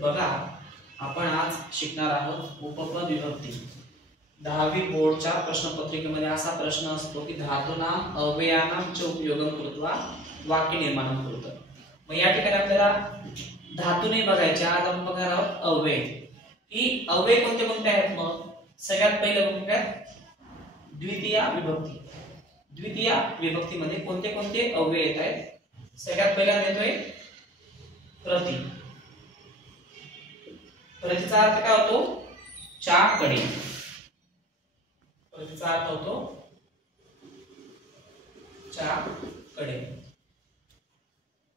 बघा, आपण आज शिकणार आहोत उपपद विभक्ती। 10वी बोर्डच्या प्रश्नपत्रिकेमध्ये असा प्रश्न असतो की धातूनाम अव्ययानाम च उपयोगम कृत्वा वाक्य निर्माण करतो। मग या ठिकाणी आपल्याला धातूने बघायचे। आज आपण बघणार आहोत अव्यय। ही अव्यय कोणते कोणते आहेत? मग सगळ्यात पहिलं बघूया द्वितीय विभक्ती। द्वितीय विभक्तीमध्ये कोणते कोणते अव्यय येत आहेत? सगळ्यात पहिला येतोय प्रति। प्रतिचा अर्थ काय होतो? च्याकडे। प्रतिचा अर्थ होतो च्याकडे,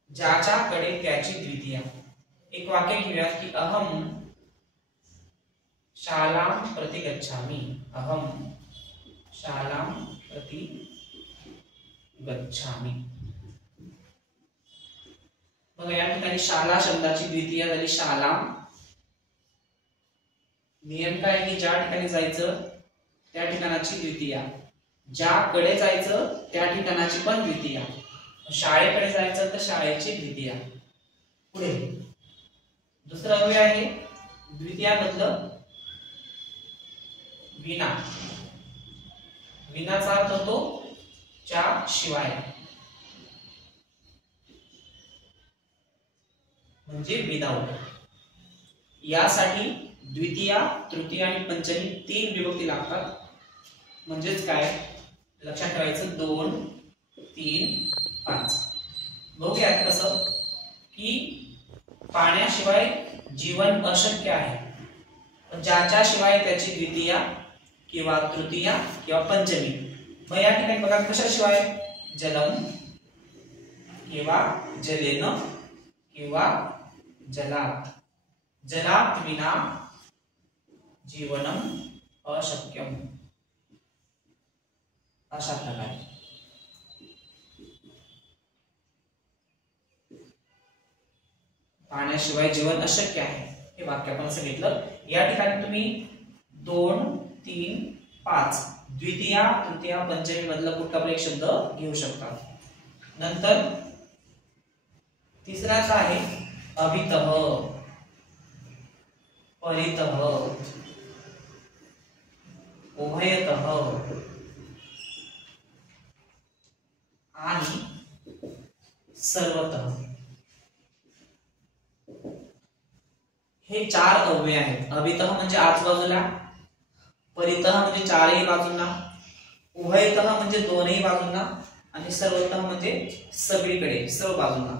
ज्याच्याकडे त्याची द्वितीय। एक वाक्य घेऊया की अहम शालां प्रति गच्छामि। अहम शालां प्रति गच्छामि। मग या ठिकाणी शाला शब्दाची द्वितीय झाली शालां। नियम काय आहे की ज्या ठिकाणी जायचं त्या ठिकाणाची द्वितीय, ज्याकडे जायचं त्या ठिकाणाची पण द्वितीय, शाळेकडे जायचं तर शाळेची द्वितीय। पुढे दुसरं अव्यय आहे द्वितीय मधलं विना। विनाचा अर्थ होतो च्या शिवाय, म्हणजे विदाउट। यासाठी द्वितीय, तृतीय आणि पंचमी तीन विभक्ती लागतात। म्हणजेच काय लक्षात ठेवायचं? 2, 3, 5। बघूया कसं की पाण्याशिवाय जीवन अशक्य आहे। ज्याच्याशिवाय त्याची द्वितीय किंवा तृतीय किंवा पंचमी। मग या ठिकाणी बघा कशाशिवाय? जलम किंवा जलेन किंवा जलात। जलात विना जीवनम अशक्यम, अशा प्रकारे। पाण्याशिवाय जीवन अशक्य आहे हे वाक्य आपण असं घेतलं। या ठिकाणी तुम्ही 2, 3, 5 द्वितीय, तृतीय, पंचमी मधला कुठला पण एक शब्द घेऊ शकता। नंतर तिसराचा आहे अभितः, परितः, उभयतः आणि सर्वतः। हे चार अव्यय आहेत। अभितः म्हणजे आजूबाजूला, परितः म्हणजे चारही बाजूंना, उभयतः म्हणजे दोनही बाजूंना आणि सर्वतः म्हणजे सगळीकडे, सर्व बाजूंना।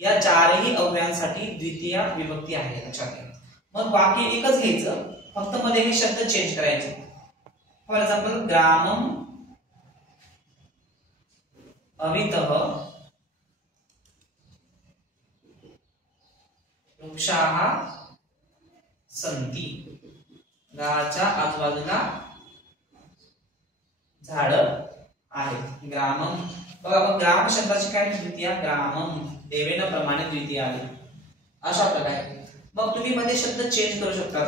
या चारही अव्ययांसाठी द्वितीय विभक्ती आहे, लक्षात घ्या। मग वाक्य एकच घ्यायचं, फक्त मध्ये हे शब्द चेंज करायचे। फॉर एक्झाम्पल ग्रामम अभितः वृक्षाः सन्ति। गावाच्या आजूबाजूला झाड आहेत। ग्रामम बघा, मग ग्राम शब्दाची काय द्वितीय? ग्रामम देवेन प्रमाणे द्वितीय आली, अशा प्रकारे। मग तुम्ही मध्ये शब्द चेंज करू शकता।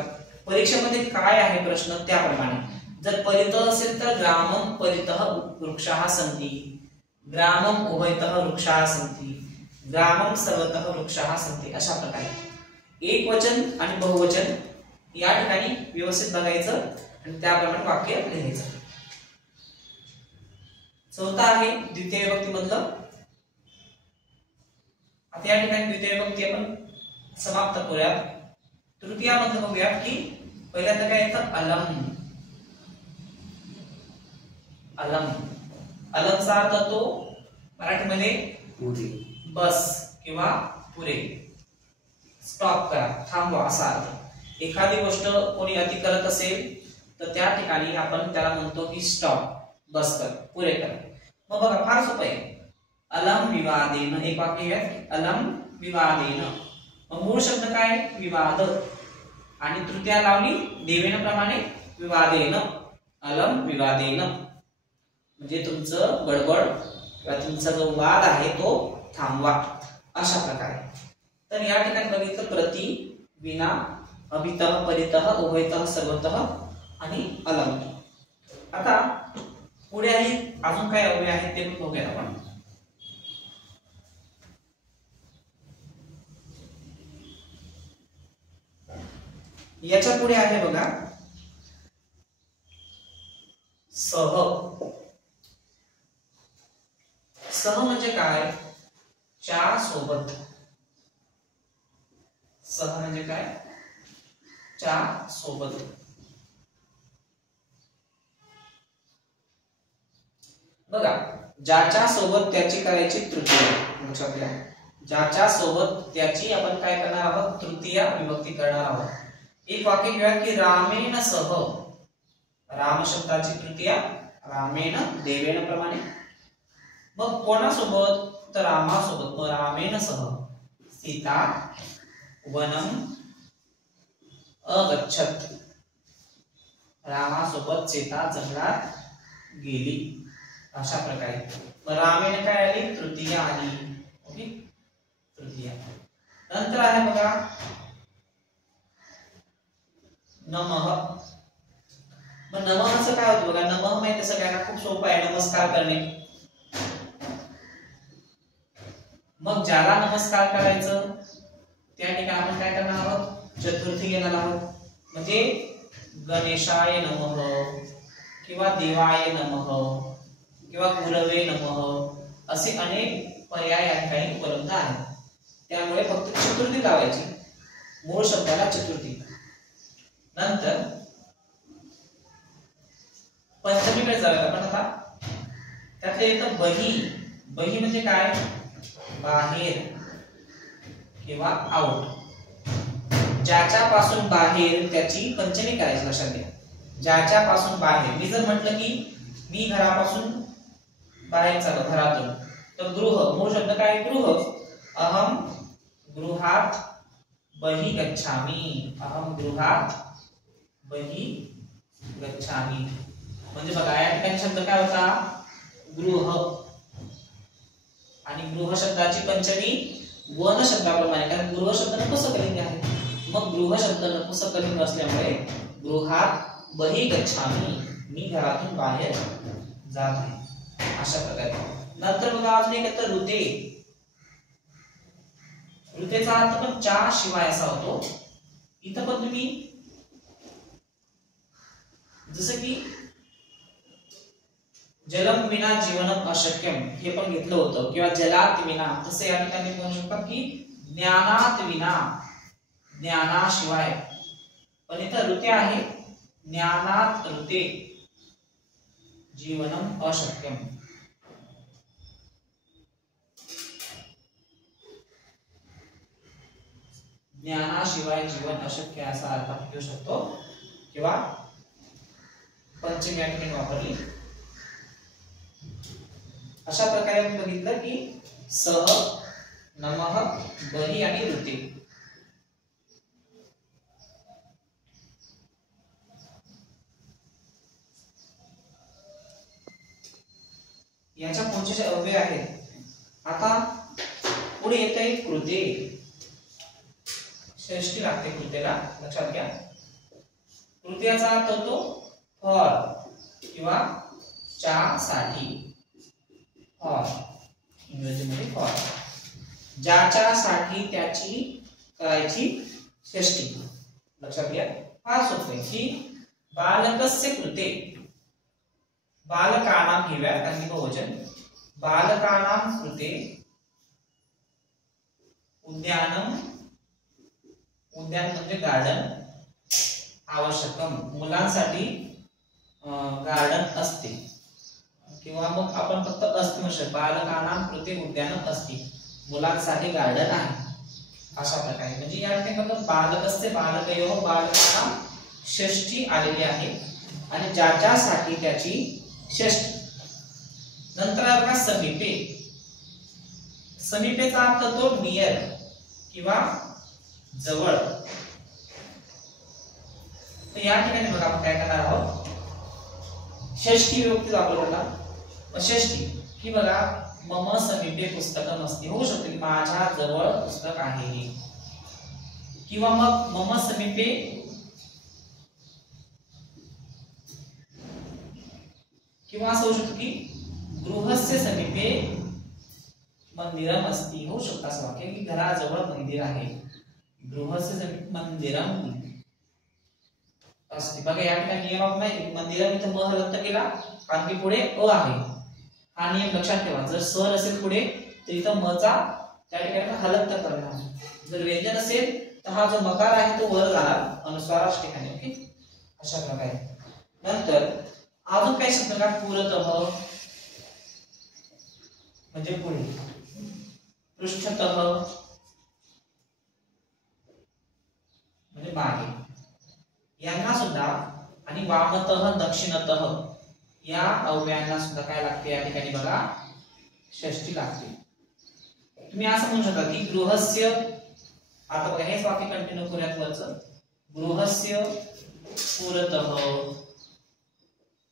परीक्षेमध्ये काय आहे प्रश्न त्याप्रमाणे। जर परितः असेल तर ग्रामम परितः वृक्षाः सन्ति, ग्रामम उभयतः वृक्षाः सन्ति, ग्रामम सर्वतः वृक्षाः सन्ति, अशा प्रकारे। एक वचन आणि बहुवचन या ठिकाणी व्यवस्थित बघायचं आणि त्याप्रमाणे वाक्य लिहायचं। चौथा आहे द्वितीय विभक्ती मधलं। आता या ठिकाणी द्वितीय विभक्ती आपण समाप्त करूया। तृतीय मधलं बघूया की पहिल्यांदा काय येतं? अलम। अलम, अलमचा अर्थ होतो मराठीमध्ये पुरे, बस किंवा पुरे, स्टॉप करा, थांबवा असा अर्थ। एखादी गोष्ट कोणी अति करत असेल तर त्या ठिकाणी आपण त्याला म्हणतो की स्टॉप, बस कर, पुरे कर। मग बघा फार सोपं आहे। अलम विवादेन, एक वाक्य आहे अलम विवादेन। मग मूळ शब्द काय? विवाद, आणि तृतीया लावली देवेन प्रमाणे विवादेन, अलम विवादेन। म्हणजे तुमचं गडबड किंवा तुमचा जो वाद आहे तो थांबवा, अशा प्रकारे। तर या ठिकाणी बघितलं प्रति, विना, अभितः, परितः, उभयतः, सर्वतः आणि अलम। आता पुढे आहे अजून काय अव्यय आहे ते बघूया आपण। याच्या पुढे आहे बघा सह. सह म्हणजे काय? च्या सोबत. सह म्हणजे काय? च्या सोबत. बघा ज्याच्या सोबत त्याची करायची तृतीय. लक्षात घ्या, ज्याच्या सोबत त्याची आपण काय करणार आहोत? तृतीय विभक्ती करणार आहोत. एक वाक्य घेऊया की रामेण सह. राम शब्दाची तृतीय रामेण, देवेण प्रमाणे. मग कोणासोबत? तर रामासोबत. मग रामेण सह सीता वनम अगच्छत. रामासोबत सीता जंगलात गेली. अशा प्रकारे मग रामेण काय आली? तृतीय आली. ओके, तृतीय. नंतर आहे बघा नमः. मग नमःचं काय होतं बघा? नमः माहिती सगळ्यांना खूप सोपं आहे, नमस्कार करणे. मग ज्याला नमस्कार करायचं त्या ठिकाणी आपण काय करणार आहोत? चतुर्थी घेणार आहोत. म्हणजे गणेशाय नमः किंवा देवाय नमः किंवा गुरवे नमः असे अनेक पर्याय या ठिकाणी उपलब्ध आहेत. त्यामुळे फक्त चतुर्थी लावायची, मूळ शब्दाला चतुर्थी. नंतर पंचमीकडे जाऊया आपण आता. त्यातले येतं बही. बही म्हणजे काय? बाहेर किंवा आउट. ज्याच्या पासून बाहेर त्याची पंचमी करायची. लक्षात घ्या, ज्याच्या पासून बाहेर. मी जर म्हटलं की मी घरापासून बाहेर चाललो, घरातून, तर गृह, मूळ शब्द काय? गृह. अहम गृहात बहि गच्छामि. अहम गृहात बहि गच्छामि. म्हणजे बघा या ठिकाणी शब्द काय होता? गृह. आणि गृह शब्दाची पंचमी वन शब्दाप्रमाणे, कारण गृह शब्द नपुंसकलिंग आहे. मग गृह शब्द नपुंसकलिंग असल्यामुळे गृहात बहि गच्छामि, मी घरातून बाहेर जात आहे. अशा प्रकारे. नंतर बघा अजून एक येतं ऋते. ऋतेचा अर्थ पण च्या शिवाय असा होतो. इथं पण तुम्ही जसं की जलम विना जीवनम अशक्यम हे पण घेतलं होतं, किंवा जलात विना, तसे या ठिकाणी म्हणू शकतात की ज्ञानात विना, ज्ञानाशिवाय. पण इथं ऋते आहे, ज्ञानात ऋते जीवनम अशक्यम. ज्ञानाशिवाय जीवन अशक्य असा अर्थ आपण घेऊ शकतो, किंवा पंचमी या ठिकाणी वापरली. अशा प्रकारे आपण बघितलं की सह, नमः, बही आणि ऋते. याच्या पुढचे जे अव्यय आहेत, आता पुढे येत आहे कृते. षष्ठी लागते कृतेला, लक्षात घ्या. कृत्याचा अर्थ होतो फॉर किंवा च्यासाठी. फॉर इंग्रजीमध्ये फॉर. ज्याच्यासाठी त्याची करायची षष्ठी. लक्षात घ्या, फार सोपे की बालकस्य कृते. बालकानाम घेऊया कारण बहुवचन. बालकानाम कृते उद्यानम. उद्यान म्हणजे गार्डन. आवश्यकम मुलांसाठी गार्डन असते, किंवा मग आपण फक्त असते म्हणू. बालकानाम कृते उद्यानम असते, मुलांसाठी गार्डन आहे. अशा प्रकारे म्हणजे या ठिकाणी बालकस्य बालकयोः बालकानाम षष्ठी आलेली आहे, आणि ज्याच्यासाठी त्याची षष्ठी. नंतर आहे बघा समीपे. समीपेचा अर्थ तो नियर किंवा जवळ. तर या ठिकाणी बघा आपण काय करणार आहोत? षष्ठी विभक्ती वापरतो. षष्ठी की बघा मम समीपे पुस्तकम अस्ति. होऊ शकते की माझ्या जवळ पुस्तक आहे, किंवा मग मम समीपे किंवा असं होऊ शकतं की गृहस्य समीपे मंदिरम अस्ति. होऊ शकतं असं वाक्य की घराजवळ मंदिर आहे. गृहस्य समीपे मंदिरम असते. बघा या ठिकाणी नियम नाही, मंदिरात इथं म रद्द केला कारण की पुढे अ आहे. हा नियम लक्षात ठेवा. जर स्वर असेल पुढे तर इथं म चा त्या ठिकाणी हलंत करणार. जर व्यंजन असेल तर हा जो मकार आहे तो वर जाणार अनुस्वाराच्या ठिकाणी. ओके, अशा प्रकारे. नंतर अजून काय शब्द का पुरतः म्हणजे पुढे, पृष्ठतः म्हणजे मागे, यांना सुद्धा, आणि वामतः दक्षिणतः या अव्ययांना सुद्धा काय लागते या ठिकाणी बघा षष्ठी लागते. तुम्ही असं म्हणू शकता की गृहस्य, आता बघा हेच वाक्य कंटिन्यू करूयात वरचं, गृहस्य पुरतः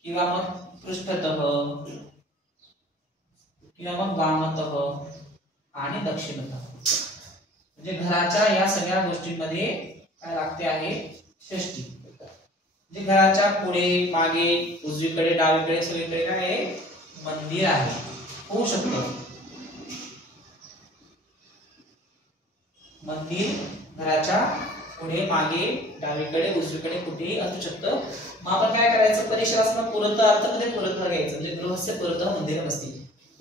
किंवा मग पृष्ठतः किंवा मग वामतः आणि दक्षिणतः, म्हणजे घराच्या या सगळ्या गोष्टींमध्ये काय लागते आहे षष्ठी. म्हणजे घराच्या पुढे मागे उजवीकडे डावीकडे सगळीकडे काय आहे मंदिर आहे. होऊ शकतं मंदिर घराच्या पुढे मागे डावीकडे उजवीकडे कुठेही असू शकतं. मग आपण काय करायचं, परीक्षेला पुरतः अर्थ मध्ये पुरतः घ्यायचं, म्हणजे गृहस्य पुरतः मंदिरम अस्ति.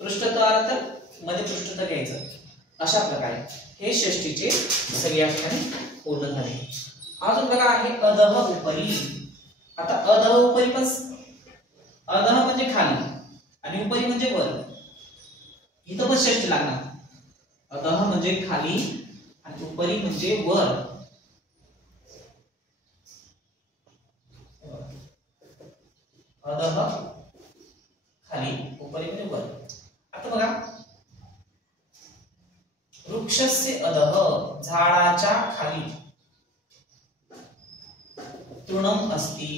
पृष्ठतः अर्थ मध्ये पृष्ठतः घ्यायचं. अशा प्रकारे हे षष्टीचे सगळे या ठिकाणी पूर्ण झाले. अजून बघा आहे अधः उपरी. आता अधः उपरी पण, अधः म्हणजे खाली आणि उपरी म्हणजे वर, इथं पण षष्टी लागणार. अधः म्हणजे खाली आणि उपरी म्हणजे वर. अधः खाली, उपरी म्हणजे वर. आता बघा वृक्षस्य अधः झाडाच्या खाली तृणम अस्ति.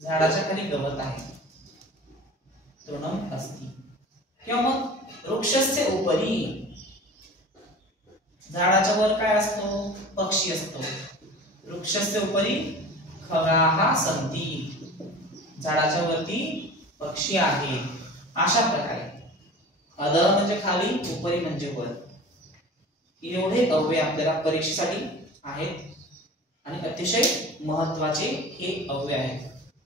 झाडाच्या खाली गवत आहे, तृणम अस्ति. किंवा मग वृक्षस्य उपरी, झाडाच्या वर काय असतो पक्षी असतो. वृक्षस्य उपरी खगाः सन्ति, झाडाच्या वरती पक्षी आहे. अशा प्रकारे अधः म्हणजे खाली, उपरी म्हणजे वर. एवढे अव्यय आपल्याला परीक्षेसाठी आहेत आणि अतिशय महत्त्वाचे हे अव्यय आहेत.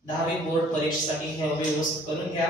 10वी बोर्ड परीक्षेसाठी हे अव्यय व्यवस्थित करून घ्या.